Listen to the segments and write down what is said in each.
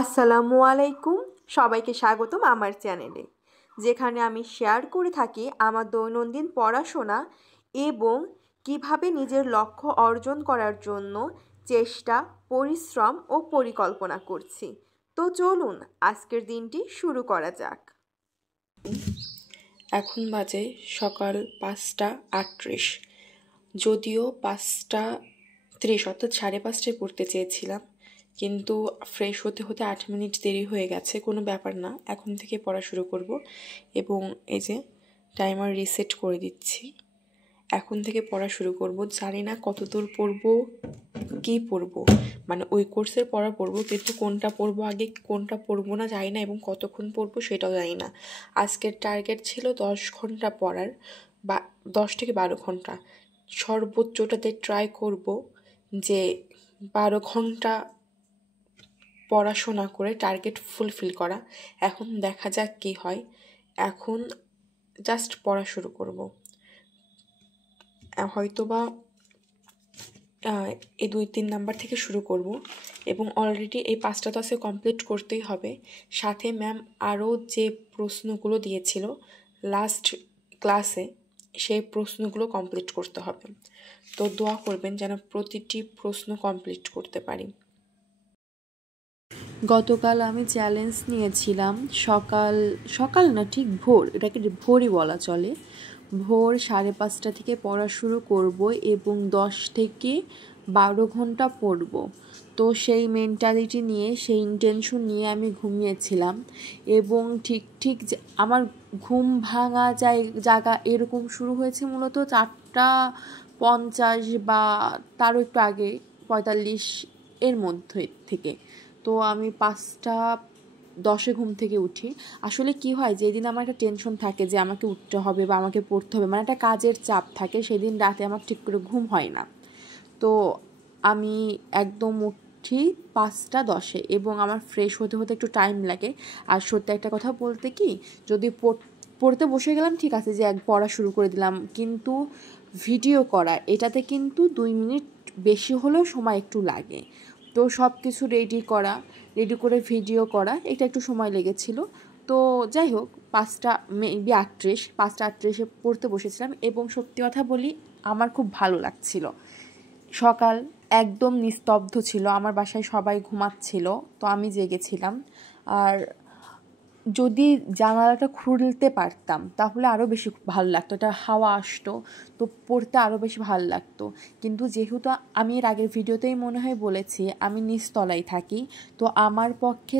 আসসালামু আলাইকুম, সবাইকে স্বাগতম আমার চ্যানেলে, যেখানে আমি শেয়ার করে থাকি আমার দৈনন্দিন পড়াশোনা এবং কিভাবে নিজের লক্ষ্য অর্জন করার জন্য চেষ্টা, পরিশ্রম ও পরিকল্পনা করছি। তো চলুন আজকের দিনটি শুরু করা যাক। এখন বাজে সকাল 5:38। যদিও 5:30 অর্থাৎ 5:30টায় পড়তে চেয়েছিলাম, কিন্তু ফ্রেশ হতে হতে 8 মিনিট দেরি হয়ে গেছে। কোনো ব্যাপার না, এখন থেকে পড়া শুরু করব। এবং এই যে টাইমার রিসেট করে দিচ্ছি, এখন থেকে পড়া শুরু করব। জানি না কতদূর পড়বো, কী পড়বো, মানে ওই কোর্সের পড়া পড়বো, কিন্তু কোনটা পড়বো আগে কোনটা পড়বো না জানি না, এবং কতক্ষণ পড়বো সেটাও জানি না। আজকের টার্গেট ছিল 10 ঘন্টা পড়ার, বা 10 থেকে 12 ঘন্টা। সর্বোচ্চটাতে ট্রাই করব যে 12 ঘন্টা পড়াশোনা করে টার্গেট ফুলফিল করা। এখন দেখা যাক কী হয়। এখন জাস্ট পড়া শুরু করব। হয়তোবা এই 2-3 নাম্বার থেকে শুরু করব, এবং অলরেডি এই 5টা তো আছে, কমপ্লিট করতেই হবে। সাথে ম্যাম আরও যে প্রশ্নগুলো দিয়েছিল লাস্ট ক্লাসে, সেই প্রশ্নগুলো কমপ্লিট করতে হবে। তো দোয়া করবেন যেন প্রতিটি প্রশ্ন কমপ্লিট করতে পারি। গতকাল আমি চ্যালেঞ্জ নিয়েছিলাম সকাল সকাল না, ঠিক ভোর, এটাকে ভোরই বলা চলে, ভোর 5:30 থেকে পড়া শুরু করব এবং 10 থেকে 12 ঘন্টা পড়ব। তো সেই মেন্টালিটি নিয়ে, সেই ইন্টেনশন নিয়ে আমি ঘুমিয়েছিলাম, এবং ঠিক আমার ঘুম ভাঙা জায়গা এরকম শুরু হয়েছে মূলত 4:50 বা তারও একটু আগে, 45 এর মধ্যে থেকে। তো আমি 5:10 ঘুম থেকে উঠি। আসলে কি হয়, যেদিন আমার একটা টেনশন থাকে যে আমাকে উঠতে হবে বা আমাকে পড়তে হবে, মানে একটা কাজের চাপ থাকে, সেদিন রাতে আমার ঠিক করে ঘুম হয় না। তো আমি একদম উঠি 5:10, এবং আমার ফ্রেশ হতে হতে একটু টাইম লাগে। আর সত্যি একটা কথা বলতে কি, যদি পড়তে বসে গেলাম ঠিক আছে, যে পড়া শুরু করে দিলাম, কিন্তু ভিডিও করা এটাতে কিন্তু 2 মিনিট বেশি হলেও সময় একটু লাগে। তো সব কিছু রেডি করে ভিডিও করা, এটা একটু সময় লেগেছিল। তো যাই হোক, 5:38 পড়তে বসেছিলাম, এবং সত্যি কথা বলি আমার খুব ভালো লাগছিল। সকাল একদম নিস্তব্ধ ছিল, আমার বাসায় সবাই ঘুমাচ্ছিল, তো আমি জেগেছিলাম। আর যদি জানালাটা খুলতে পারতাম তাহলে আরও বেশি ভালো লাগতো, এটা হাওয়া আসতো, তো পড়তে আরও বেশি ভালো লাগতো। কিন্তু যেহেতু আমি এর আগের ভিডিওতেই মনে হয় বলেছি আমি নিচতলায় থাকি, তো আমার পক্ষে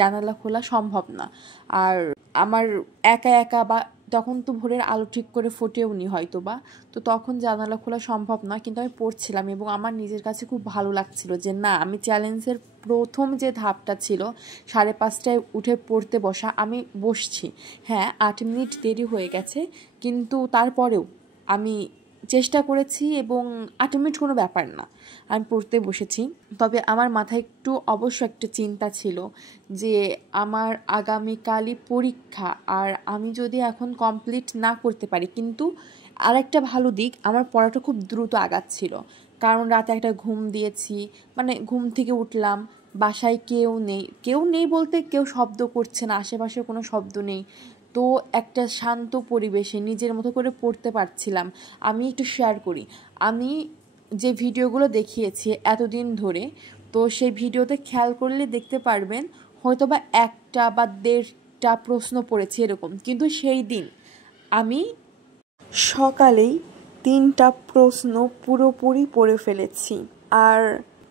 জানালা খোলা সম্ভব না। আর আমার একা একা, বা তখন তো ভোরের আলো ঠিক করে ফোটেও নি হয়তো বা, তো তখন জানালা খোলা সম্ভব না। কিন্তু আমি পড়ছিলাম এবং আমার নিজের কাছে খুব ভালো লাগছিল যে না, আমি চ্যালেঞ্জের প্রথম যে ধাপটা ছিল 5:30টায় উঠে পড়তে বসা, আমি বসছি। হ্যাঁ, 8 মিনিট দেরি হয়ে গেছে, কিন্তু তারপরেও আমি চেষ্টা করেছি, এবং 8 মিনিট কোনো ব্যাপার না, আমি পড়তে বসেছি। তবে আমার মাথায় অবশ্য একটা চিন্তা ছিল যে আমার আগামীকালই পরীক্ষা, আর আমি যদি এখন কমপ্লিট না করতে পারি, কিন্তু আরেকটা ভালো দিক, আমার পড়াটা খুব দ্রুত আগাচ্ছিল, কারণ রাতে একটা ঘুম দিয়েছি, মানে ঘুম থেকে উঠলাম, বাসায় কেউ নেই বলতে কেউ শব্দ করছে না, আশেপাশে কোনো শব্দ নেই, তো একটা শান্ত পরিবেশে নিজের মতো করে পড়তে পারছিলাম। আমি একটু শেয়ার করি, আমি যে ভিডিওগুলো দেখিয়েছি এতদিন ধরে, তো সেই ভিডিওতে খেয়াল করলে দেখতে পারবেন হয়তো বা 1টা বা 1.5টা প্রশ্ন পড়েছি এরকম, কিন্তু সেই দিন আমি সকালেই 3টা প্রশ্ন পুরোপুরি পড়ে ফেলেছি। আর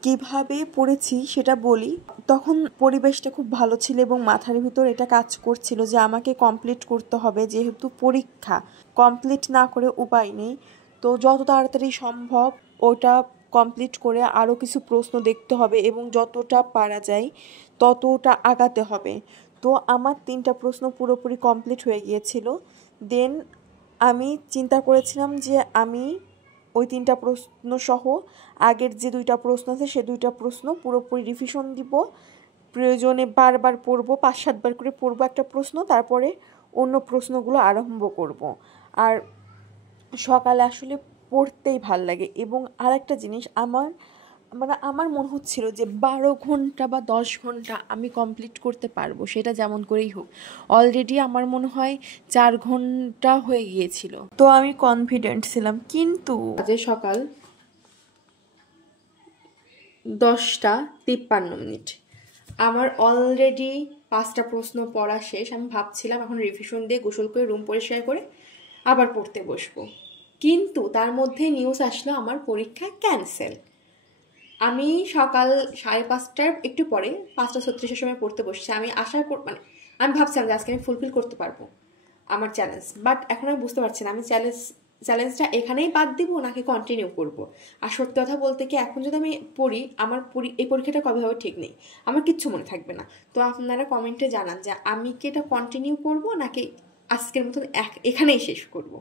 কিভাবে পড়েছি সেটা বলি, তখন পরিবেশটা খুব ভালো ছিল এবং মাথার ভিতর এটা কাজ করছিল যে আমাকে কমপ্লিট করতে হবে, যেহেতু পরীক্ষা, কমপ্লিট না করে উপায় নেই। তো যত তাড়াতাড়ি সম্ভব ওটা কমপ্লিট করে আরও কিছু প্রশ্ন দেখতে হবে, এবং যতটা পারা যায় ততটা আগাতে হবে। তো আমার 3টা প্রশ্ন পুরোপুরি কমপ্লিট হয়ে গিয়েছিল। দেন আমি চিন্তা করেছিলাম যে আমি ওই 3টা প্রশ্ন সহ আগের যে 2টা প্রশ্ন আছে সে 2টা প্রশ্ন পুরোপুরি রিভিশন দিব, প্রয়োজনে বারবার পড়বো, 5-7 বার করে পড়বো একটা প্রশ্ন, তারপরে অন্য প্রশ্নগুলো আরম্ভ করব। আর সকালে আসলে পড়তেই ভাল লাগে। এবং আরেকটা জিনিস, আমার মানে আমার মনে হচ্ছিল যে 12 ঘন্টা বা 10 ঘন্টা আমি কমপ্লিট করতে পারবো, সেটা যেমন করেই হোক। অলরেডি আমার মনে হয় 4 ঘন্টা হয়ে গিয়েছিল, তো আমি কনফিডেন্ট ছিলাম। কিন্তু আজ সকাল 10:53। আমার অলরেডি 5টা প্রশ্ন পড়া শেষ। আমি ভাবছিলাম এখন রিভিশন দিয়ে গোসল করে রুম পরিষ্কার করে আবার পড়তে বসবো, কিন্তু তার মধ্যে নিউজ আসলো আমার পরীক্ষা ক্যান্সেল। আমি সকাল 5:30টার একটু পরে 5:36-এর সময় পড়তে বসছি। আমি মানে আমি ভাবছিলাম যে আজকে আমি ফুলফিল করতে পারবো আমার চ্যালেঞ্জ, বাট এখন আমি বুঝতে পারছি না আমি চ্যালেঞ্জটা এখানেই বাদ দিব নাকি কন্টিনিউ করব। আর সত্যি কথা বলতে কি, এখন যদি আমি পড়ি, আমার এই পরীক্ষাটা কবে হবে ঠিক নেই, আমার কিচ্ছু মনে থাকবে না। তো আপনারা কমেন্টে জানান যে আমি কি এটা কন্টিনিউ করব নাকি আজকের মতন এখানেই শেষ করব।